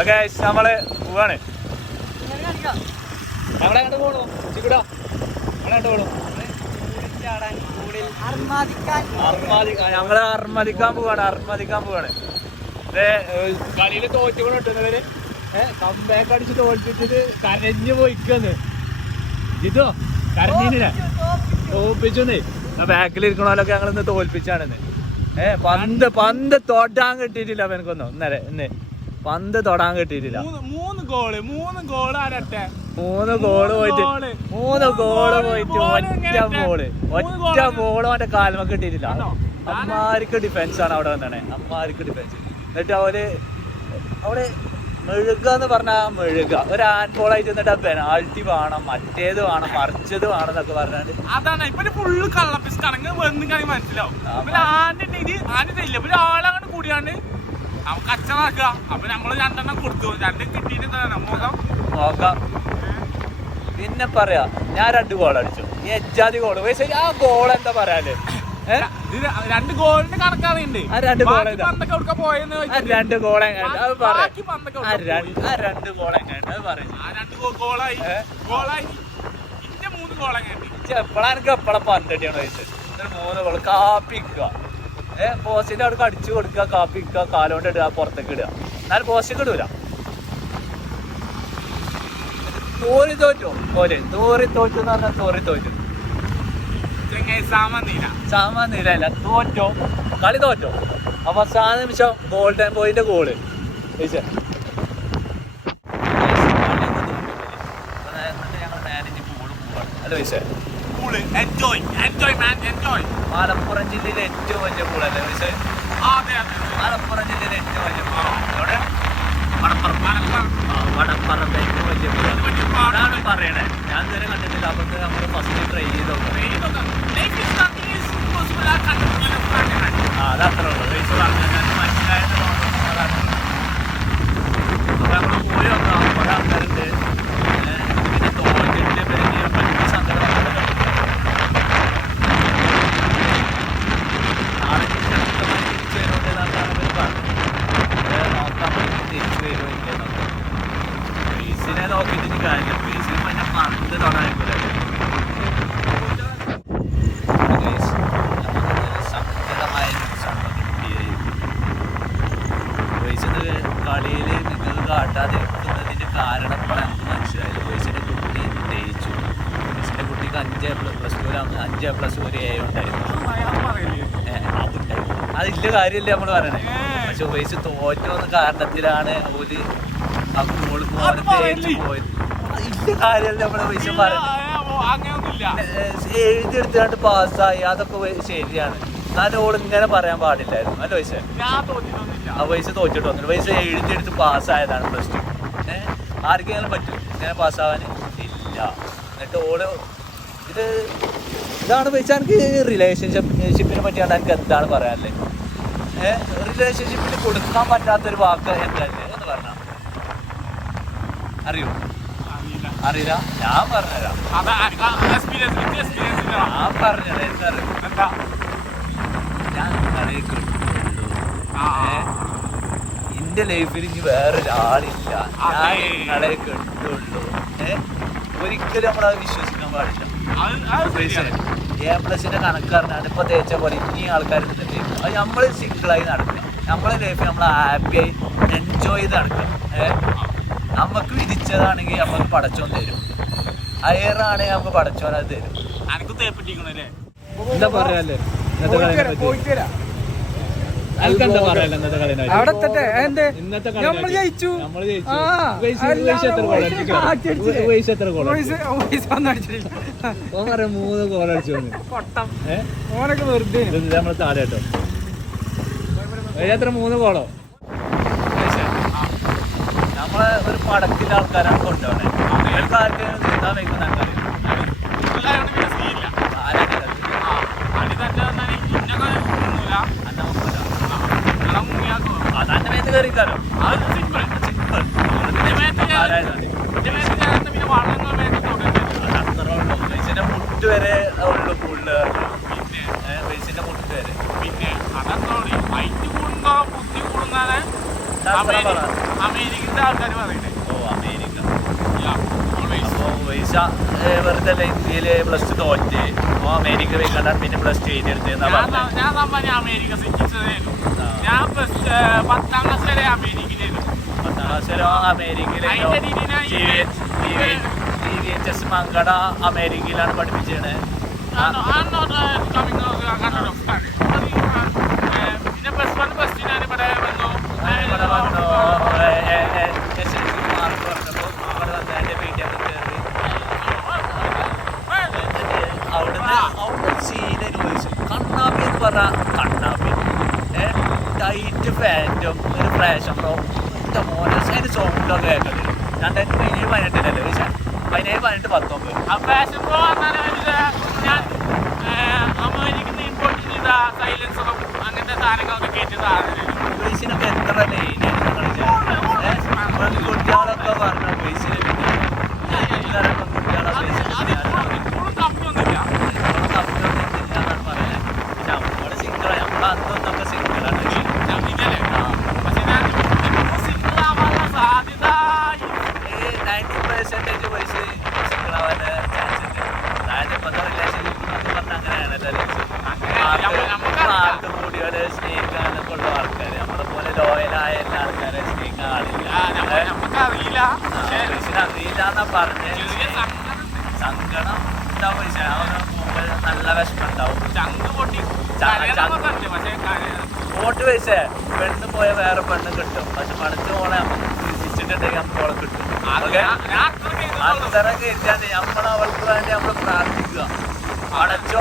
നമ്മള് പോവാണ്. നമ്മളെങ്ങോട്ട് പോണു? ചിക്കുടാ നമ്മളെങ്ങോട്ട് പോണു? ഞങ്ങള് അർമതിക്കാൻ പോവാണ്. കളിയില് തോറ്റുകൊണ്ടിട്ടുന്നവര് കംബാക്ക് അടിച്ച് തോൽപ്പിച്ചിട്ട് കരഞ്ഞു പോയിക്കന്ന്. ഇതോ കരഞ്ഞീന തോൽപ്പിച്ചെന്നേ. ബാക്കിലിരിക്കണോലൊക്കെ ഞങ്ങളിന്ന് തോൽപ്പിച്ചാണെന്ന്. പന്ത് തൊടാൻ കിട്ടിയിട്ടില്ല എനിക്കൊന്നും ഇന്ന്. പന്ത് തൊടാൻ കിട്ടിയിട്ടില്ല. 3 ഗോള് പോയിട്ട് ഒറ്റ ബോളും അവന്റെ കാൽമ കിട്ടിയിട്ടില്ല. അമ്മാർക്ക് ഡിഫൻസ് ആണ് അവിടെ വന്നെ. അമ്മാർക്ക് ഡിഫൻസ്. എന്നിട്ട് അവിടെ മെഴുകാന്ന് പറഞ്ഞാൽ മെഴുക ഒരു ഹാൻഡ് ബോൾ ആയിട്ട് എന്നിട്ട് പെനാൾട്ടി വേണം, മറ്റേത് വേണം, മറിച്ചത് വേണം എന്നൊക്കെ പറഞ്ഞാല് അതാണ് ഇപ്പൊ ഫുള്ള് കള്ളപ്പിസ്റ്റാണെങ്കിൽ മനസ്സിലാവും. ആളങ്ങോട്ട് കൂടിയാണ്ട് നമുക്ക് അച്ഛനാക്കുക. അപ്പൊ നമ്മള് 2 കൊടുത്തു. 2 കിട്ടിയിട്ട് നോക്കാം. പിന്നെ പറയാ ഞാൻ 2 ഗോൾ അടിച്ചു. ഈ എജാതി ഗോള് ആ ഗോൾ എന്താ പറയാല്? 2 ഗോളിന് കണക്കാറുണ്ട്. 2 ഗോൾ പോയെന്ന് 2 ഗോൾ അത് പറയാം. 2 ഗോൾ എങ്ങനെയുണ്ട് പറയും. 2 ഗോളായി 3 ഗോളെങ്ങനെ എപ്പോഴാ പന്തടിയാണ് ചോദിച്ചത്. 3 ഗോൾ കാപ്പിക്കുക. പോസ്റ്റിന്റെ അവിടെ അടിച്ചു കൊടുക്കുക, കാപ്പിക്കുക, കാലോണ്ട് ഇടുക, പുറത്തേക്ക് ഇടുക. എന്നാലും പോസ്റ്റിക്ക് ഇടൂല. തോറി തോറ്റു എന്ന് പറഞ്ഞാൽ തോറ്റു. സാമാന്യല്ല തോറ്റോ, കളി തോറ്റോ. അവസാന നിമിഷം ഗോൾഡൻ ബോയിന്റെ ഗോള് മലപ്പുറം ജില്ലയിലെ ഏറ്റവും വലിയ പൂളല്ലേ വിഷയം? മലപ്പുറം ജില്ലയിലെ ഏറ്റവും വലിയ പൂള വടപ്പറമ്പ് ഏറ്റവും വലിയ പൂളാണ് പറയണേ. ഞാൻ ഇതുവരെ കണ്ടിട്ടില്ല. അപ്പൊ നമ്മള് ഫസ്റ്റ് ട്രൈ ചെയ്ത് നോക്കാം. അതത്ര ഉള്ളു. മനസ്സിലായിട്ട് നമ്മൾ പോയി നോക്കാം. കുറെ ആൾക്കാരുണ്ട്. പിന്നെ തോറ്റിട്ട് വലിയ സങ്കടം ഫീസിനെ നോക്കിയിട്ട് കാര്യമില്ല. ഫീസിന് പിന്നെ പന്ത് തൊടാനില്ല. കളിയിൽ നിങ്ങൾ കാട്ടാതിരിക്കുന്നതിന്റെ കാരണം നമുക്ക് മനസ്സിലായത്. വയസ്സിന്റെ കുട്ടി ജയിച്ചു. വയസ്സിന്റെ കുട്ടിക്ക് 5+1 ഒരു A ഉണ്ടായിരുന്നു. അതില്ല കാര്യമില്ല നമ്മൾ പറയണേ. പക്ഷെ വയസ്സ് തോറ്റോന്ന കാരണത്തിലാണ് ഒരു പോയത്. ഇല്ല കാര്യമല്ല നമ്മളെ വയസ്സ് പറയുന്നത്. എഴുതിയെടുത്താണ്ട് പാസ്സായി അതൊക്കെ ശരിയാണ്. എന്നാലും ഓൾ ഇങ്ങനെ പറയാൻ പാടില്ലായിരുന്നു. അല്ല വയസ്സ് ആ വയസ്സ് തോറ്റിട്ട് വന്നിട്ട് വയസ്സ് എഴുതിയെടുത്ത് പാസ്സായതാണ് +2. ആർക്കെങ്കിലും പറ്റും ഇങ്ങനെ പാസ്സാവാൻ? ഇല്ല. എന്നിട്ട് ഓള് ഇതാണ് വയസ്സ്. എനിക്ക് റിലേഷൻഷിപ്പിനെ പറ്റിയാണ് എനിക്ക് എന്താണ് പറയാനല്ലേ? റിലേഷൻഷിപ്പിൽ കൊടുക്കാൻ പറ്റാത്തൊരു വാക്ക് എന്തല്ലേ എന്ന് പറഞ്ഞാൽ അറിയോ? അറിയില്ല. ഞാൻ പറഞ്ഞുതരാം. ഞാൻ പറഞ്ഞത് എന്താ? ഞാൻ നിങ്ങളെ കിട്ടുള്ളൂ. എന്റെ ലൈഫിൽ ഇനി വേറൊരാളില്ല. ഞാൻ നിങ്ങളെ കിട്ടുള്ളൂ. ഒരിക്കലും നമ്മളത് വിശ്വസിക്കാൻ പാടില്ല. A+ന്റെ കണക്ക് പറഞ്ഞാൽ ഇപ്പൊ തേച്ച പോലെ ഇനി ആൾക്കാർ അത് നമ്മൾ സിംഗിളായി നടക്കുക. നമ്മളെ ലൈഫ് നമ്മൾ ഹാപ്പിയായി എൻജോയ് ചെയ്ത് നടക്കുക. നമുക്ക് വിധിച്ചതാണെങ്കിൽ നമുക്ക് പടച്ചോൻ തരും. അയറാണെങ്കിൽ നമുക്ക് പടച്ചോൻ അത് തരും. എന്താ പറയാല്ലേ ഇന്നത്തെ കളിനെ പറ്റി? എന്താ പറയാല്ലേ ഇന്നത്തെ കളിനെ? ഇന്നത്തെ കളി നമ്മള് ജയിച്ചു. 3 ഗോൾ അടിച്ചു. നമ്മള് താഴെ കേട്ടോ. എത്ര 3 ഗോളോ? നമ്മളെ ഒരു പടക്കിന്റെ ആൾക്കാരാണ് കൊണ്ടുപോകണേ. ആർക്കും നീന്താൻ വയ്ക്കുന്ന അതാന്റെ മേത്ത് കയറിക്കാലോ. വയസ്സിന്റെ മുട്ട് വരെ ഉള്ളു കൂടുതൽ. വയസ്സിന്റെ മുട്ട് വരെ. പിന്നെ അതൊക്കെ ഹൈറ്റ് കൂടുന്നോ ബുദ്ധി കൂടുന്നാണ് അമേരിക്കന്റെ ആൾക്കാർ പറയുന്നത്. ഓ അമേരിക്ക. അപ്പൊ പൈസ വെറുതെ അല്ല ഇന്ത്യയില് +2 തോറ്റ് അപ്പൊ അമേരിക്ക പോയിക്കണ്ടാണ് പിന്നെ +2 എഴുതിയെടുത്തെന്നാ പറഞ്ഞത്. ഞാൻ അമേരിക്ക സിറ്റിസണായിരുന്നു. ഞാൻ 10ാം ക്ലാസ് വരെ അമേരിക്കയിലായിരുന്നു. 10ാം ക്ലാസ് വരെ അമേരിക്കയിലായിരുന്നു. GVHS മങ്കട അമേരിക്കയിലാണ് പഠിപ്പിച്ചത്. പിന്നെ +1 +2 ഞാൻ ഇവിടെ വന്നു. മാർക്ക് പറഞ്ഞപ്പോ അവിടെ വന്ന് എൻ്റെ വീട്ടിൽ കയറി. അവിടുന്ന് സീനൊരു വോയിസ് കണ്ണാപ്പി എന്ന് പറഞ്ഞ കണ്ണാപ്പി ടൈറ്റ് പാൻറ്റും ഒരു ഫ്ലാഷ് ബ്രോ മോനെ അതിൻ്റെ സൗണ്ടൊക്കെ കേൾക്കല്. 2017-18 വയസ്സ് 17-18-19 ആ ഫാഷൻ ബ്രോ ഞാൻ അമേരിക്കന്ന് ഇമ്പോർട്ട് ചെയ്ത സൈലൻസറും അങ്ങനത്തെ സാധനങ്ങളൊക്കെ കയറ്റിയ സാധനം. വയസ്സിനൊക്കെ എത്ര പെൺകുട്ടികളൊക്കെ പറഞ്ഞ വയസ്സിന് പിന്നെ പെൺകുട്ടികളെ തപ്പിയൊന്നുമില്ലാന്നാണ് പറയുന്നത്. പക്ഷെ നമ്മള് സിംഗിളാണ്. നമ്മളെ അന്നൊന്നൊക്കെ സിംഗിളാണ്. പക്ഷെ ഞാൻ സിംഗിൾ ആവാനുള്ള സാധ്യത 90% വയസ്സ് സിംഗിളാവാൻ ചാൻസ് ഉണ്ട്. അതായത് ഇപ്പോഴത്തെ റിലേഷൻഷിപ്പ് എന്നൊക്കെ പറഞ്ഞാൽ അങ്ങനെയാണല്ലോ. മാർക്ക് കൂടിയവരെ സ്നേഹിക്കാനൊക്കെ ഉള്ള ആൾക്കാർ നമ്മളെ പോലെ ലോയലായ എല്ലാ ആൾക്കാരെ സ്നേഹിക്കാൻ ആളില്ല. നമുക്കറിയില്ല. അറിയില്ല എന്നാ പറഞ്ഞ് സങ്കടം ഉണ്ടാവും. പൈസ മുമ്പ് നല്ല വിഷമം ഉണ്ടാവും. വോട്ട് പൈസ പെണ്ണ് പോയ വേറെ പെണ്ണ് കിട്ടും. പക്ഷെ പഠിച്ച ഓളെ നമുക്ക് വിധിച്ചിട്ടുണ്ടെങ്കിൽ നമുക്ക് ഓളെ കിട്ടും. അത്ര കരുതാതെ നമ്മളവൾക്ക് വേണ്ടി നമ്മൾ പ്രാർത്ഥിക്കുക. പടച്ചോ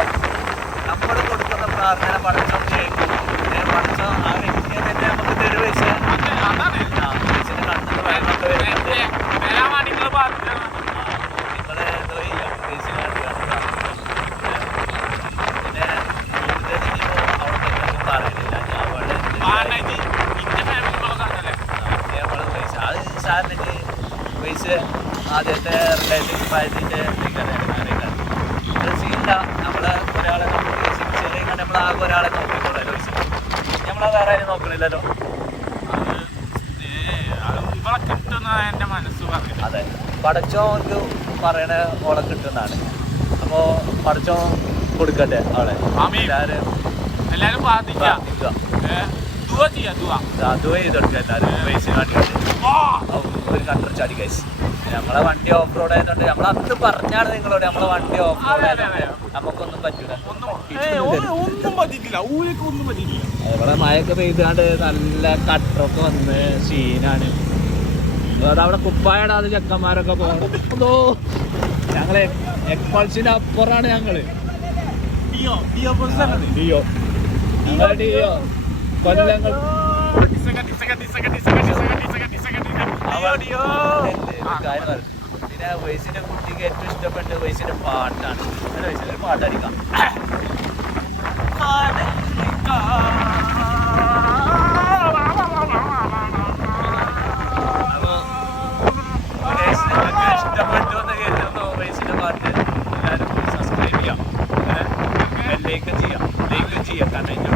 നമ്മൾ കൊടുക്കുന്ന പ്രാർത്ഥന പടച്ചോ കേൾക്കും. പടച്ചോ ആ വ്യക്തിയെ തന്നെ നമുക്ക് തരും. പൈസ പൈസയുടെ കണ്ണിന് വേണ്ടൊക്കെ വരുന്നുണ്ട്. നിങ്ങളെ എന്തോ ചെയ്യാം പൈസ പിന്നെ കൂടുതൽ ഇനിയിപ്പോൾ അവിടെ പറയുന്നില്ല. ഞാൻ അവിടെ പൈസ അത് സാറിന് പൈസ ആദ്യത്തെ റിലേഷൻഷിപ്പ് ആയതിൻ്റെ സീനില്ല. നമ്മളെ ഒരാളെ ചെറിയ നമ്മൾ ആകെ ഒരാളെ നോക്കിക്കോളല്ലോ. നമ്മളെ വേറെ ആരും നോക്കണില്ലല്ലോ. എന്റെ മനസ്സ് പറഞ്ഞു. അതെ പടച്ചോക്ക് പറയണ ഓളെ കിട്ടുന്നതാണ്. അപ്പോൾ പടച്ചോ കൊടുക്കട്ടെ അവളെ. എല്ലാരും പ്രാർത്ഥിക്കുക. അതും ചെയ്തെടുക്കുക എല്ലാവരും പൈസ കാണിക്കട്ടെ. ഒരു കണ്ടർ ചാടി കഴിച്ച് നമ്മളെ വണ്ടി ഓഫ് റോഡ് ആയതുകൊണ്ട് നമ്മൾ അന്ന് പറഞ്ഞാണ് നിങ്ങളോട് നമ്മളെ വണ്ടി ഓഫ് റോഡ് ആയതുകൊണ്ട് നമുക്കൊന്നും പറ്റൂല. അവിടെ മഴയൊക്കെ പെയ്താണ്ട് നല്ല കട്ടറൊക്കെ വന്ന് സീനാണ്. അവിടെ കുപ്പായടാതെ ചെക്കന്മാരൊക്കെ പോകണം. അതോ ഞങ്ങള് എക്സ്പൾസിന്റെ അപ്പുറമാണ് ഞങ്ങള്. ഡിയോ കൊല്ലങ്ങൾ പിന്നെ വയസ്സിന്റെ കുട്ടിക്ക് ഏറ്റവും ഇഷ്ടപ്പെട്ട വയസ്സിന്റെ പാട്ടാണ്. വയസ്സിന്റെ പാട്ടടിക്കാം. ഇഷ്ടപ്പെട്ടു എന്ന് കേൾക്കുന്നു വയസ്സിന്റെ പാട്ട്. എല്ലാവരും സബ്സ്ക്രൈബ് ചെയ്യാം, ലൈക്ക് ചെയ്യാം, കമന്റ്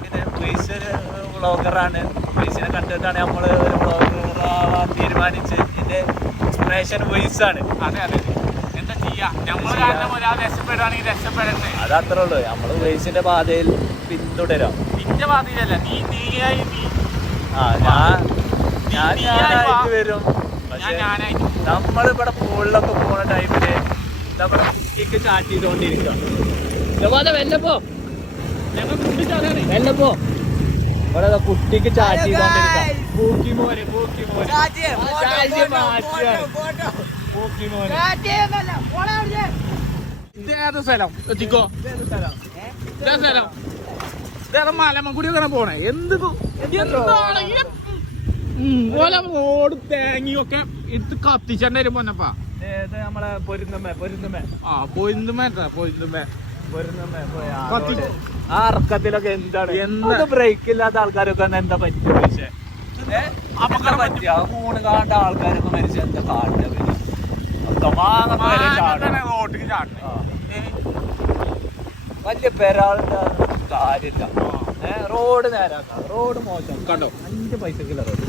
പിന്നെ വയസ്സ് ഒരു വ്ളോഗറാണ്. വയസ്സിനെ കണ്ടിട്ടാണ് നമ്മൾ ഒരു വ്ളോഗർ ആവാൻ തീരുമാനിച്ച്. ഇതിന്റെ ഇൻസ്പിറേഷൻ വയസ്സാണ്. അതെ എന്താ ചെയ്യാ, രക്ഷപ്പെടണ്ടേ. അതത്രേ ഉള്ളൂ. നമ്മള് വയസ്സിന്റെ പാതയിൽ പിന്തുടരാം. നിന്റെ പാതയിലല്ല, ഞാനായിട്ട് വരും. പക്ഷെ നമ്മളിവിടെ പൂളിലൊക്കെ പോണ ടൈമില് നമ്മുടെ കുട്ടിക്ക് ചാറ്റ് ചെയ്തോണ്ടിരിക്കാം. വെല്ലപ്പോ ഇവിടെ കുട്ടിക്ക് ചാറ്റ് ചെയ്തോണ്ടിരിക്കാം. ഇതേത് സ്ഥലം എത്തിക്കോ. മലമക്കുടി പോണേ. എന്താണ് റോഡ് തേങ്ങയൊക്കെ എടുത്ത് കത്തിച്ചേണ്ട വരും പൊന്നപ്പാ. നമ്മളെ പൊരുന്നമ്മ ആ ഇറക്കത്തിലൊക്കെ എന്താണ് ബ്രേക്ക് ഇല്ലാത്ത ആൾക്കാരൊക്കെ എന്താ പറ്റുക. പക്ഷേ അപകടം പറ്റിയ ഫോണ് കാണേണ്ട ആൾക്കാരൊക്കെ മരിച്ച എന്താ കാട്ടുക. വലിയ പെരാളുടെ കാര്യമില്ല. റോഡ് നേരാക്കാം, റോഡ് മോശം കണ്ടോ, 5 പൈസക്കുള്ള റോഡ്.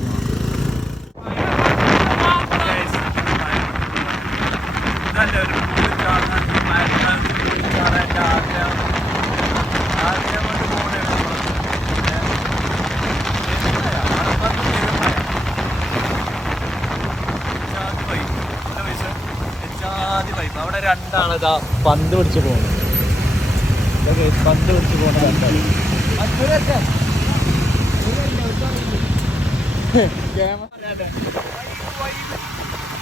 അവിടെ രണ്ടാളിതാ പന്ത് പിടിച്ച് പോകുന്നു. പന്ത് പിടിച്ച് പോകുന്ന രണ്ടാള്.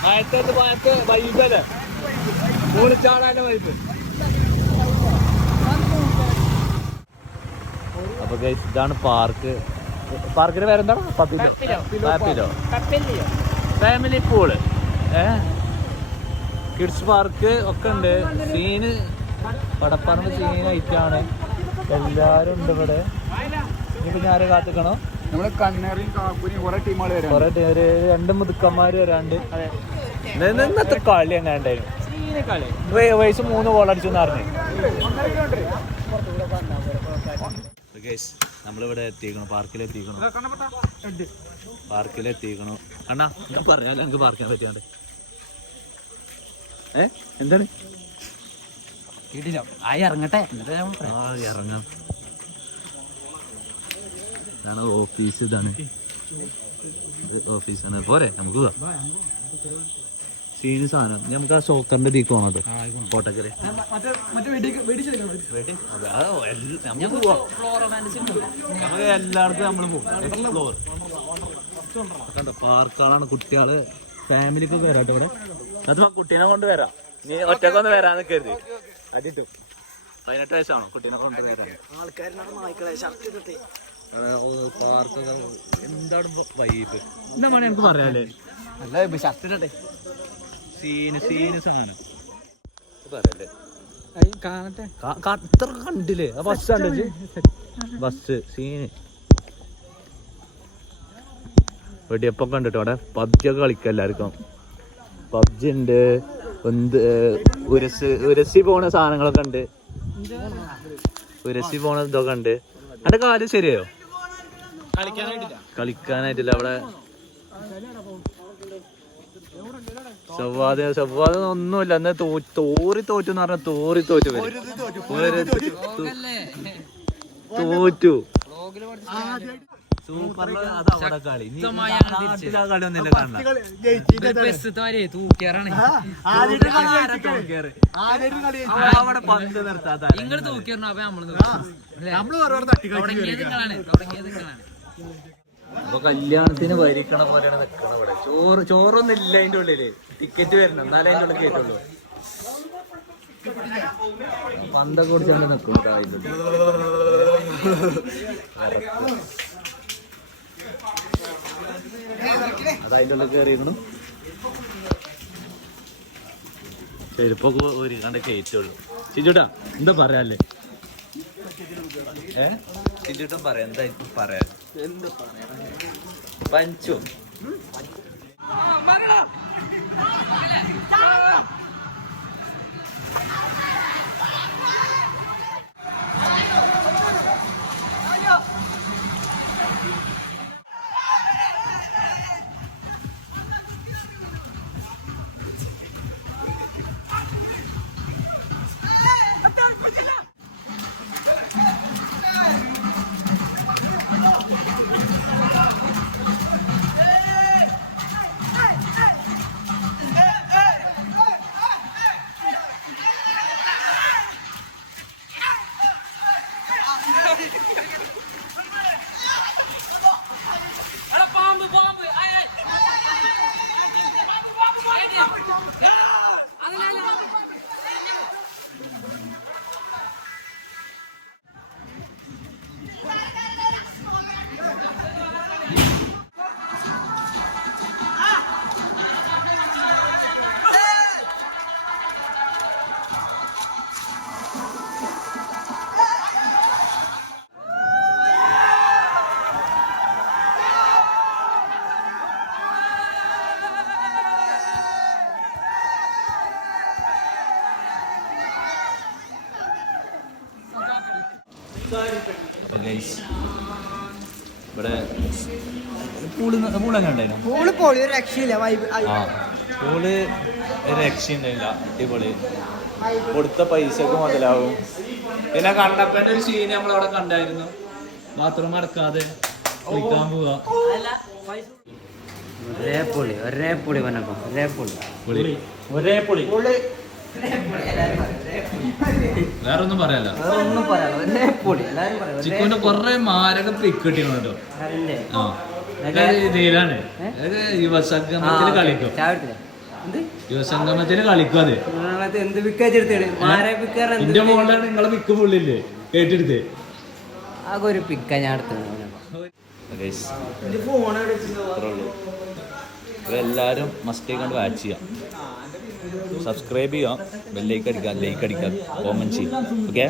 മയത്ത് വൈബല്ലേ, കൂളിച്ചാടാൻ്റെ വൈബ്. അപ്പൊ ഗൈസ് ഇതാണ് പാർക്ക്. പാർക്കിന്റെ പേരെന്താണ്? പാപ്പിലോ ഫാമിലി പൂള്, കിഡ്സ് പാർക്ക് ഒക്കെ ഉണ്ട്. സീന് പടപ്പറമ്പ് സീൻ ഐറ്റാണ്. എല്ലാരും ഉണ്ട് ഇവിടെ. ഇനിയിപ്പോ ഞാന് കാത്തിക്കണോ? നമ്മള് കണ്ണേറിയും കാപ്പൂരിയും കുറെ ടീമുകൾ വരാം. കുറെ 2 മുതുക്കന്മാര് വരാണ്ട്. ഇന്നത്തെ കളി എങ്ങാണ്ടായിരുന്നു. വയസ്സ് 3 ഗോൾ അടിച്ചെന്ന് പറഞ്ഞു. നമ്മളിവിടെ എത്തിക്കണം, പാർക്കിലെത്തിക്കണം. അണ്ണാ എന്താ പറയാലോ എനിക്ക് പാർക്കാൻ പറ്റിയാണ്ട്. എന്താണ് ഇറങ്ങട്ടെ, ഇറങ്ങാം. ഇതാണ് ഓഫീസ്. ഇതാണ് ഓഫീസാണ്. പോരെ നമുക്ക് പോവാം. സീന് സാധനം. നമുക്ക് ആ സോക്കറിന്റെ ദീക്ക് പോകണം കേട്ടോ. കോട്ടക്കല് നമുക്ക് എല്ലായിടത്തും നമ്മൾ പോകും. എക്സ്പ്ലോർ കണ്ടോ, പാർക്കുകളാണ്. കുട്ടികള് ഫാമിലിക്കൊക്കെ വരാട്ടോ ഇവിടെ. അഥവാ കുട്ടീനെ കൊണ്ട് വരാം. നീ ഒറ്റക്കൊന്ന് വരാന്ന് കരുതി അടിട്ടു. 18 വയസ്സാണോ കുട്ടീനെ കൊണ്ട് വരാൻ? പാർക്കൊക്കെ എന്താണ് വൈബ്. എന്താ വേണേ എനിക്ക് പറയാല്ലേ. സീന് സാധനം പറയല്ലേ. അത്ര കണ്ടില്ലേ ആ ബസ് കണ്ടു. ബസ് സീന് വെടിയപ്പൊക്കെ കണ്ടിട്ടോ അവിടെ. പബ്ജി ഒക്കെ കളിക്കാം എല്ലാവർക്കും. പബ്ജി ഉണ്ട്. ഉരസി പോണ സാധനങ്ങളൊക്കെ ഉണ്ട്. ഉരസി പോണ ഇതൊക്കെ ഉണ്ട്. അതിന്റെ കാര്യം ശരിയായോ? കളിക്കാനായിട്ടില്ല അവിടെ. സവാദം ഒന്നുമില്ല. അന്ന് തോറ്റു എന്ന് പറഞ്ഞാൽ തോറ്റു വരും. തോറ്റു സൂപ്പർ. അത് അവിടെ കളി. കളി ഒന്നുമില്ല കാണാൻ. അവിടെ പന്ത് നിർത്താത്ത അപ്പൊ കല്യാണത്തിന് വരിക്കണ പോലെയാണ് നിക്കണ ഇവിടെ. ചോറൊന്നും ഇല്ല അതിന്റെ ഉള്ളില്. ടിക്കറ്റ് വരണം, എന്നാലേ അതിന്റെ ഉള്ളിൽ കേട്ടുള്ളൂ. പന്തൊക്കെ കുടിച്ചാണ്ട് നിക്കും. അതതിൻ്റെ ഉള്ളിൽ കയറിയിരിക്കണം. ചെരുപ്പൊക്കെ ഒരു കണ്ട കയറ്റുള്ളൂ. ചിഞ്ചുട്ടാ എന്താ പറയാല്ലേ? ചിഞ്ചുട്ടൻ പറയാം. എന്താ ഇപ്പൊ പറയാൻ? പഞ്ചു ഇവിടെ പൂളെങ്ങനെ ഉണ്ടായിരുന്നു? പൂള് പൊളി ഒരു രക്ഷയില്ല വൈബ്. ആ പൂള് ഒരു രക്ഷയുണ്ടായില്ല, അടിപൊളി. കൊടുത്ത പൈസക്ക് മുതലാവും. പിന്നെ കണ്ടപ്പൻ്റെ ഒരു സീൻ നമ്മളവിടെ കണ്ടായിരുന്നു, ബാത്റൂം അടക്കാതെ കുളിക്കാൻ പോവുക. ഒരേ പൊളി വന്നപ്പോ ഒരേ പൊളി. വേറെ ഒന്നും പറയാല്ല. ഒന്നും പറയാലോ, ഒരേ പൊളി. എല്ലാരും പറയാം ചിക്കുവിന്റെ കൊറേ മാരക പിക്ക് കിട്ടിയാണ് കേട്ടോ. ആ ഇതിലാണ് യുവസംഗമത്തിൽ കളിക്കും, യുവസംഗമത്തിൽ കളിക്കും. അത് എന്ത് പിക്കാച്ചെടുത്തേണ് എന്റെ മോളിലാണ് നിങ്ങളെ പിക്ക് പുള്ളില്ലേ കേട്ടെടുത്ത്. ആകെ ഒരു പിക്ക ഞാൻ എടുത്തു. എല്ലാരും മസ്റ്റ് കണ്ട് വാച്ച് ചെയ്യാം, സബ്സ്ക്രൈബ് ചെയ്യാം, ബെല്ലൈക്ക് അടിക്കാം, ലൈക്ക് അടിക്കാം, കോമന്റ് ചെയ്യാം. ഓക്കെ.